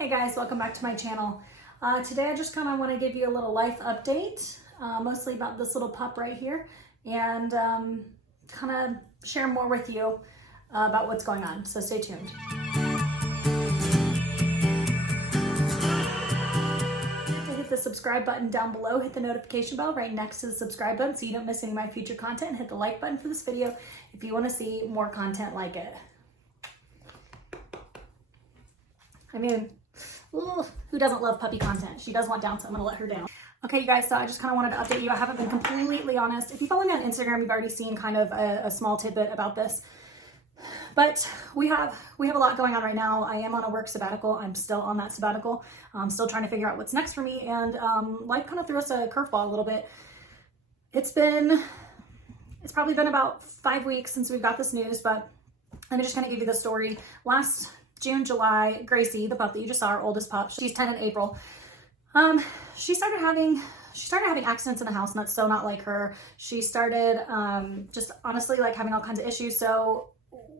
Hey guys, welcome back to my channel. Today I just kind of want to give you a little life update, mostly about this little pup right here, and kind of share more with you about what's going on, so stay tuned. Hit the subscribe button down below, hit the notification bell right next to the subscribe button so you don't miss any of my future content, and hit the like button for this video if you want to see more content like it. I mean, ooh, who doesn't love puppy content? She does want down, so I'm gonna let her down. Okay, you guys, so I just kind of wanted to update you. I haven't been completely honest. If you follow me on Instagram, you've already seen kind of a small tidbit about this. But we have a lot going on right now. I am on a work sabbatical. I'm still on that sabbatical. I'm still trying to figure out what's next for me. And life kind of threw us a curveball a little bit. It's probably been about 5 weeks since we got this news, but let me just kind of give you the story. Last June, July, Gracie, the pup that you just saw, our oldest pup, she's 10 in April. She started having accidents in the house, and that's so not like her. She started just honestly like having all kinds of issues. So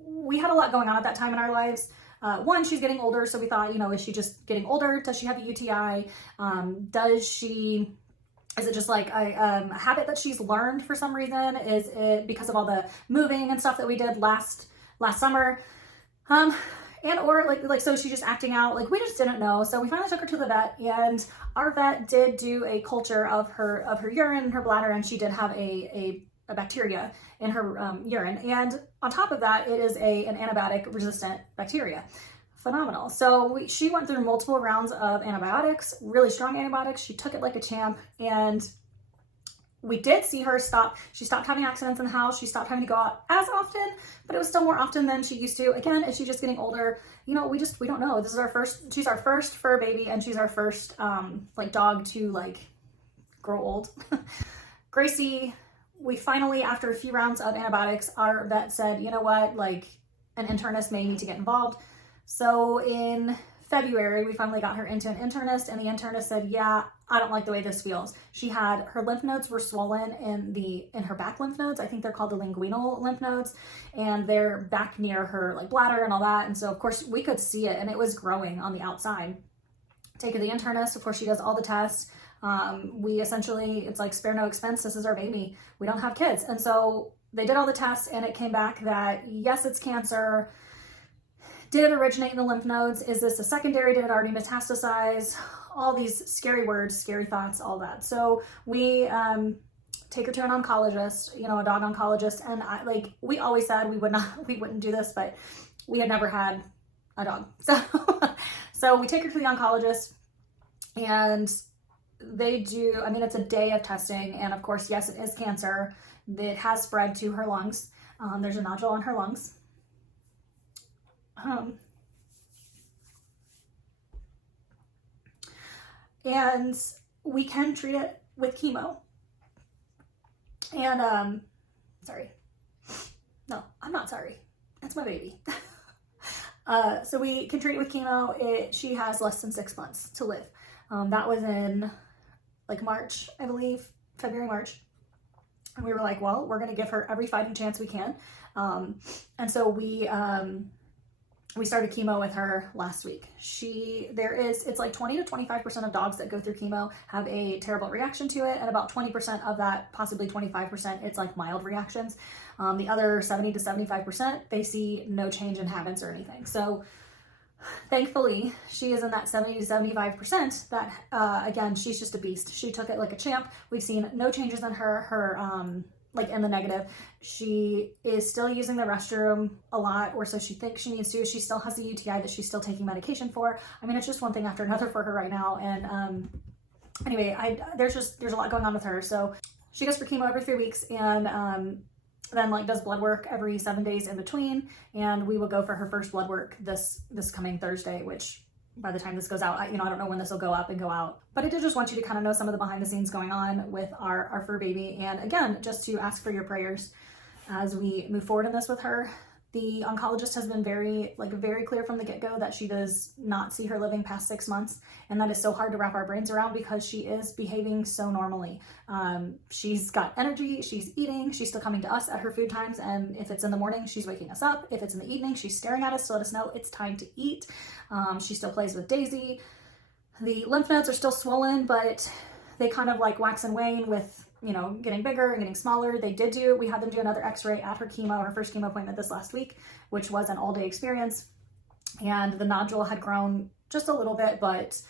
we had a lot going on at that time in our lives. One, she's getting older, so we thought, you know, is she just getting older? Does she have a UTI? Is it just like a habit that she's learned for some reason? Is it because of all the moving and stuff that we did last summer? So she's just acting out, like we just didn't know. So we finally took her to the vet, and our vet did do a culture of her urine and her bladder, and she did have a bacteria in her urine. And on top of that, it is an antibiotic resistant bacteria. Phenomenal. So she went through multiple rounds of antibiotics, really strong antibiotics. She took it like a champ, and we did see her stop. She stopped having accidents in the house. She stopped having to go out as often, but it was still more often than she used to. Again, is she just getting older? You know, we don't know. She's our first fur baby, and she's our first dog to like grow old. Gracie, we finally, after a few rounds of antibiotics, our vet said, you know what, like an internist may need to get involved. So in February, we finally got her into an internist, and the internist said, yeah, I don't like the way this feels. Her lymph nodes were swollen in her back lymph nodes. I think they're called the linguinal lymph nodes, and they're back near her like bladder and all that. And so of course we could see it, and it was growing on the outside. Take her to the internist. Of course, she does all the tests. It's like spare no expense. This is our baby. We don't have kids. And so they did all the tests, and it came back that yes, it's cancer. Did it originate in the lymph nodes? Is this a secondary? Did it already metastasize? All these scary words, scary thoughts, all that. So we take her to an oncologist, you know, a dog oncologist. And we always said we wouldn't do this, but we had never had a dog. So we take her to the oncologist, and they do, I mean, it's a day of testing. And of course, yes, it is cancer. It has spread to her lungs. There's a nodule on her lungs. And we can treat it with chemo. And, sorry. No, I'm not sorry. That's my baby. So we can treat it with chemo. She has less than 6 months to live. That was in like March, I believe, February, March. And we were like, well, we're going to give her every fighting chance we can. And so we started chemo with her last week. It's like 20 to 25% of dogs that go through chemo have a terrible reaction to it. And about 20% of that, possibly 25%, it's like mild reactions. The other 70 to 75%, they see no change in habits or anything. So thankfully, she is in that 70 to 75% that, again, she's just a beast. She took it like a champ. We've seen no changes in her like in the negative. She is still using the restroom a lot, or so she thinks she needs to. She still has a UTI that she's still taking medication for. I mean, it's just one thing after another for her right now. And anyway, there's a lot going on with her. So she goes for chemo every 3 weeks, and then like does blood work every 7 days in between. And we will go for her first blood work this coming Thursday, which by the time this goes out, I don't know when this will go up and go out, but I did just want you to kind of know some of the behind the scenes going on with our fur baby. And again, just to ask for your prayers as we move forward in this with her. The oncologist has been very clear from the get-go that she does not see her living past 6 months. And that is so hard to wrap our brains around because she is behaving so normally. She's got energy, she's eating, she's still coming to us at her food times. And if it's in the morning, she's waking us up. If it's in the evening, she's staring at us to let us know it's time to eat. She still plays with Daisy. The lymph nodes are still swollen, but they kind of like wax and wane with, you know, getting bigger and getting smaller. We had them do another x-ray at her first chemo appointment this last week, which was an all-day experience. And the nodule had grown just a little bit, but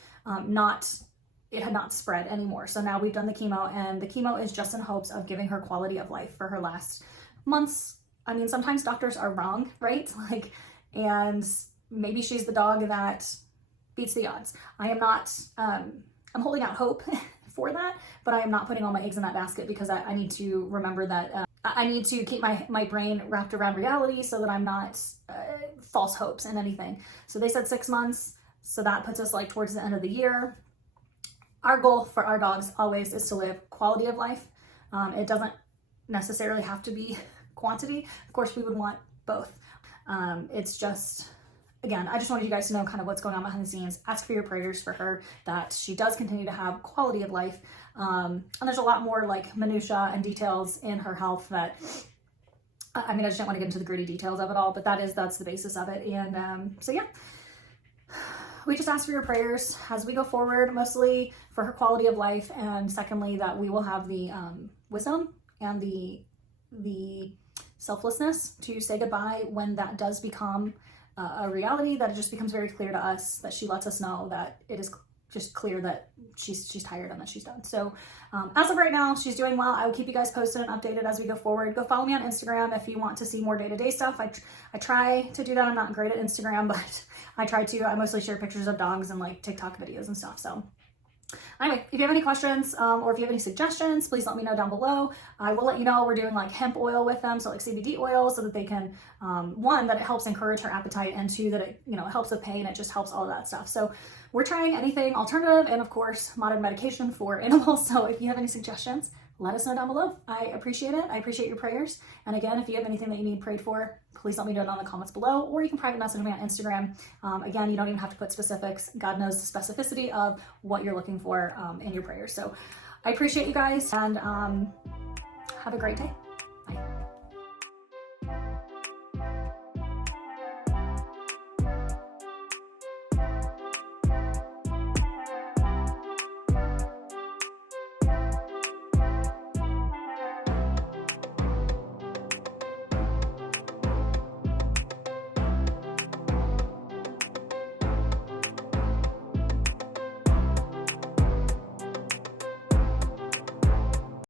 it had not spread anymore. So now we've done the chemo, and the chemo is just in hopes of giving her quality of life for her last months. I mean, sometimes doctors are wrong, right? And maybe she's the dog that beats the odds. I'm holding out hope for that, but I am not putting all my eggs in that basket because I need to remember that I need to keep my brain wrapped around reality so that I'm not false hopes in anything. So they said 6 months, so that puts us like towards the end of the year. Our goal for our dogs always is to live quality of life. It doesn't necessarily have to be quantity. Of course, we would want both. It's just, again, I just wanted you guys to know kind of what's going on behind the scenes. Ask for your prayers for her, that she does continue to have quality of life. And there's a lot more like minutia and details in her health that, I mean, I just don't want to get into the gritty details of it all, but that's the basis of it. And so yeah, we just ask for your prayers as we go forward, mostly for her quality of life. And secondly, that we will have the wisdom and the selflessness to say goodbye when that does become a reality, that it just becomes very clear to us, that she lets us know that it is just clear that she's tired and that she's done. So as of right now, she's doing well. I will keep you guys posted and updated as we go forward. Go follow me on Instagram if you want to see more day-to-day stuff. I try to do that. I'm not great at Instagram, but I mostly share pictures of dogs and like TikTok videos and stuff. So anyway, if you have any questions or if you have any suggestions, please let me know down below. I will let you know we're doing like hemp oil with them, so like CBD oil, so that they can, one, that it helps encourage her appetite, and two, that it, it helps with pain. It just helps all of that stuff. So we're trying anything alternative, and of course, modern medication for animals. So if you have any suggestions, let us know down below. I appreciate it. I appreciate your prayers. And again, if you have anything that you need prayed for, please let me know down in the comments below, or you can private message me on Instagram. Again, you don't even have to put specifics. God knows the specificity of what you're looking for in your prayers. So I appreciate you guys, and have a great day.